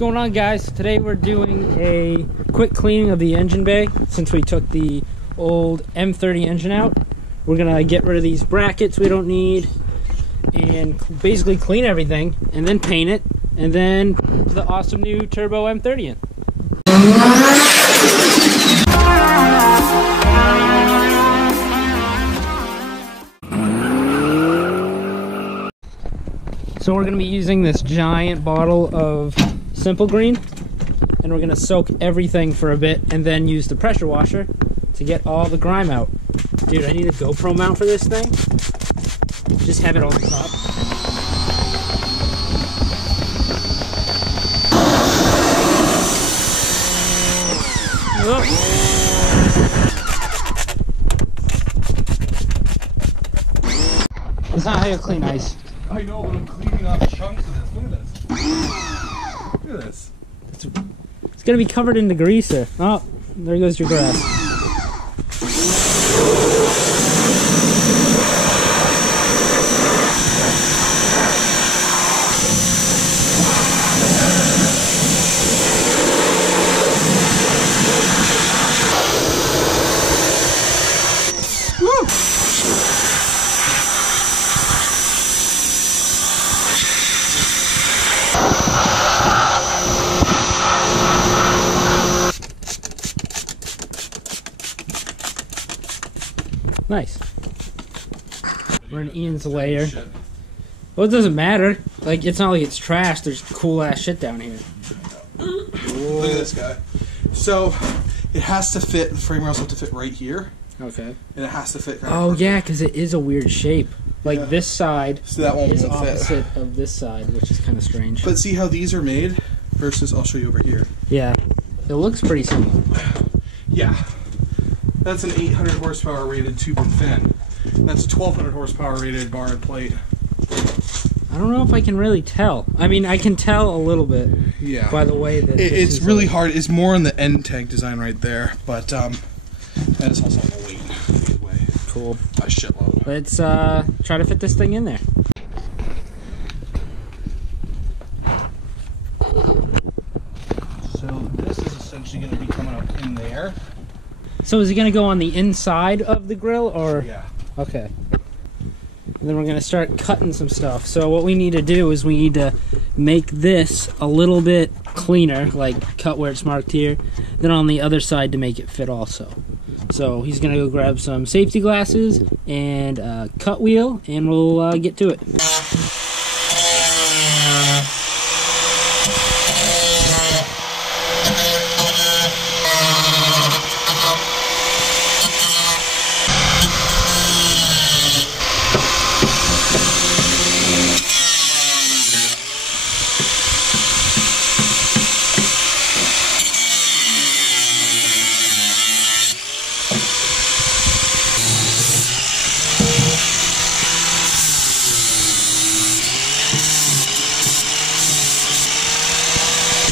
going on, guys? Today we're doing a quick cleaning of the engine bay since we took the old M30 engine out. We're gonna get rid of these brackets we don't need and basically clean everything and then paint it and then put the awesome new turbo M30 in. So we're going to be using this giant bottle of Simple Green, and we're going to soak everything for a bit and then use the pressure washer to get all the grime out. Dude, I need a GoPro mount for this thing. Just have it on the top. It's not how you clean ice. I know, but I'm cleaning off chunks of this. Look at this. Look at this. It's gonna be covered in degreaser. Oh, there goes your grass. Nice. We're in Ian's lair. Well, it doesn't matter. Like, it's not like it's trash. There's cool ass shit down here. Look at this guy. So, it has to fit, the frame rails have to fit right here. Okay. And it has to fit right Oh, yeah, because it is a weird shape. Like, this side so that one is won't opposite fit of this side, which is kind of strange. But see how these are made versus, I'll show you over here. Yeah. It looks pretty similar. Yeah. That's an 800 horsepower rated tube and fin. That's a 1200 horsepower rated bar and plate. I don't know if I can really tell. I mean, I can tell a little bit. Yeah. By the way that it's really hard. It's more on the end tank design right there, but that is also on the weight. Way. Cool. A shitload. Let's try to fit this thing in there. So this is essentially going to be coming up in there. So is it going to go on the inside of the grill, or? Yeah. Okay. And then we're going to start cutting some stuff. So what we need to do is we need to make this a little bit cleaner, like cut where it's marked here, then on the other side to make it fit also. So he's going to go grab some safety glasses and a cut wheel, and we'll get to it.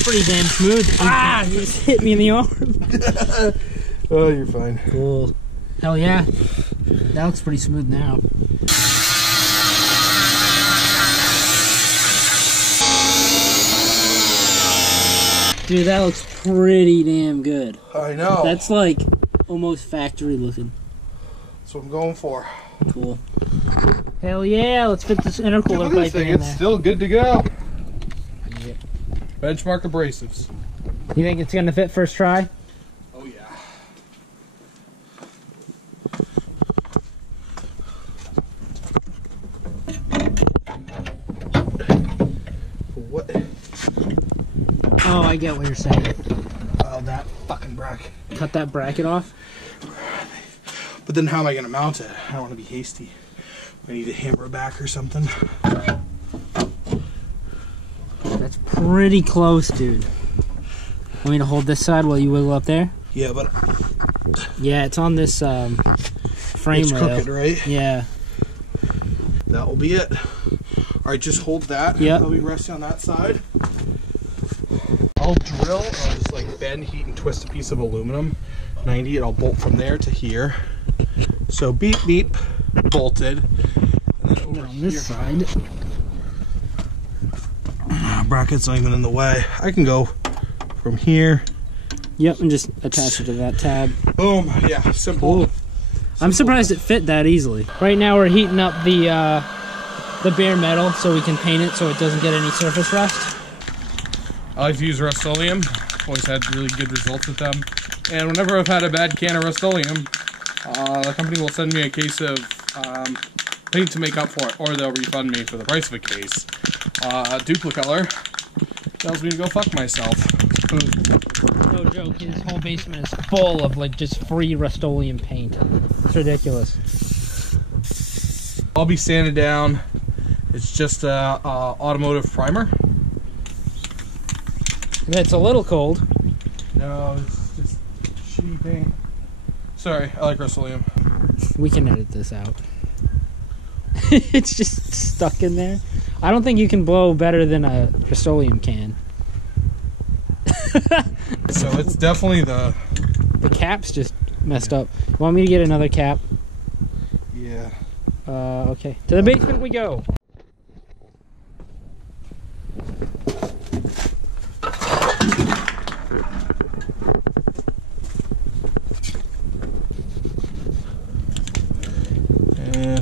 Pretty damn smooth. Ah, you just hit me in the arm. Oh, you're fine. Cool. Hell yeah. That looks pretty smooth now. Dude, that looks pretty damn good. I know. That's like almost factory looking. That's what I'm going for. Cool. Hell yeah, let's fit this intercooler pipe in It's there. still good to go. Yeah. Benchmark abrasives. You think it's gonna fit first try? Oh yeah. What? Oh, I get what you're saying. Oh, that fucking bracket. Cut that bracket off? But then how am I going to mount it? I don't want to be hasty. I need to hammer it back or something. That's pretty close, dude. Want me to hold this side while you wiggle up there? Yeah, but... Yeah, it's on this frame it's rail. crooked, right? Yeah. That will be it. Alright, just hold that. Yep. I'll be resting on that side. I'll drill, I'll just like bend, heat, and twist a piece of aluminum. 90, and I'll bolt from there to here. So beep, beep, bolted. And then over on this side. bracket's not even in the way. I can go from here. Yep, and just attach it to that tab. Boom. Yeah, simple. Ooh. I'm surprised it fit that easily. Right now we're heating up the bare metal so we can paint it so it doesn't get any surface rust. I like to use Rust-Oleum. Always had really good results with them. And whenever I've had a bad can of Rust-Oleum, the company will send me a case of paint to make up for it, or they'll refund me for the price of a case. Duplicolor tells me to go fuck myself. No joke, his whole basement is full of like just free Rust-Oleum paint. It's ridiculous. I'll be sanded down. It's just a automotive primer. It's a little cold. No, it's just shitty paint. Sorry, I like Rust-Oleum. We can edit this out. It's just stuck in there. I don't think you can blow better than a Rust-Oleum can. So it's definitely the cap's just messed up. You want me to get another cap? Yeah. Okay. To the basement we go. And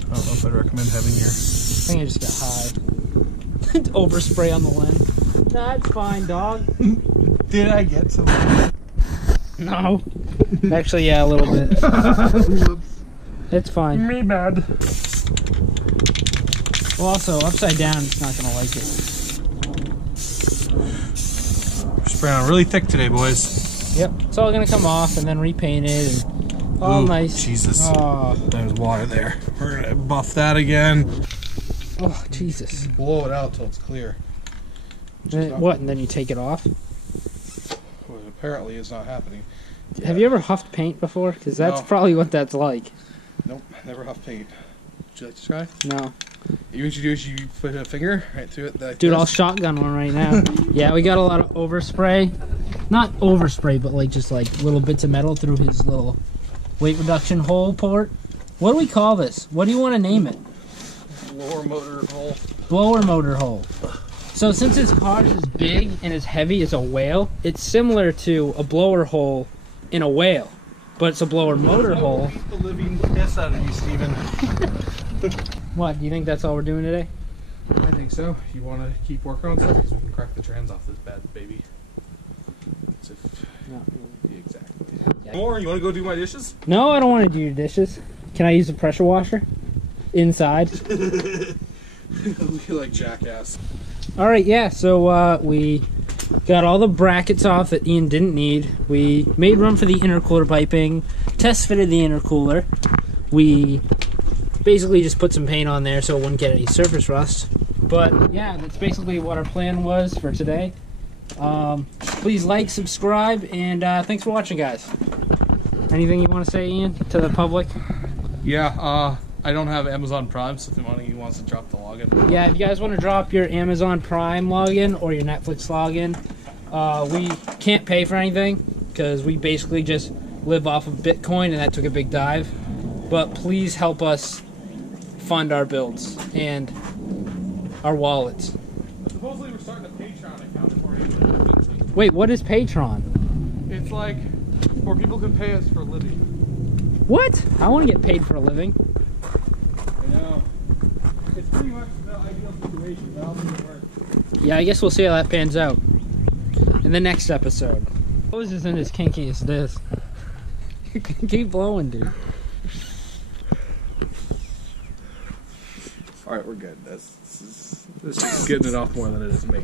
I don't know if I'd recommend having your... I think I just got high. Overspray on the lens. Nah, it's fine, dog. Did I get some? No. Actually, yeah, a little bit. It's fine. Me bad. Well, also, upside down, it's not going to like it. We're spraying on really thick today, boys. Yep. It's all going to come off and then repaint it. And all nice. Jesus. Oh. There's water there. We're going to buff that again. Oh, Jesus. Just blow it out till it's clear. What, and then you take it off? Well, apparently it's not happening. Yeah. Have you ever huffed paint before? Because that's No. probably what that's like. Nope, never huff paint. Would you like to try? No. You what you do is you put a finger right through it. Like Dude, this. I'll shotgun one right now. Yeah, we got a lot of overspray. Not overspray, but like just like little bits of metal through his little weight reduction hole port. What do we call this? What do you want to name it? Blower motor hole. Blower motor hole. So since his car is big and as heavy as a whale, it's similar to a blower hole in a whale. But it's a blower motor hole. The living piss out of you, Steven. What, do you think that's all we're doing today? I think so. You want to keep working on stuff because we can crack the trans off this bad baby. It's No. exactly. Yeah. More? You want to go do my dishes? No, I don't want to do your dishes. Can I use a pressure washer? Inside? Look like jackass. Alright, yeah, so we got all the brackets off that Ian didn't need. We made room for the intercooler piping, test fitted the intercooler. We basically just put some paint on there so it wouldn't get any surface rust. But yeah, that's basically what our plan was for today. Please like, subscribe, and thanks for watching, guys. Anything you want to say, Ian, to the public? Yeah, I don't have Amazon Prime, so if anyone wants to drop the login. Yeah, if you guys want to drop your Amazon Prime login or your Netflix login, we can't pay for anything because we basically just live off of Bitcoin and that took a big dive. But please help us fund our builds and our wallets. Supposedly we're starting a Patreon account for you. Wait, what is Patreon? It's like where people can pay us for a living. What? I want to get paid for a living. I know. It's pretty much the ideal situation, but I'll make it work. Yeah, I guess we'll see how that pans out in the next episode. Hose isn't as kinky as this. Keep blowing, dude. Alright, we're good. This is getting it off more than it is me.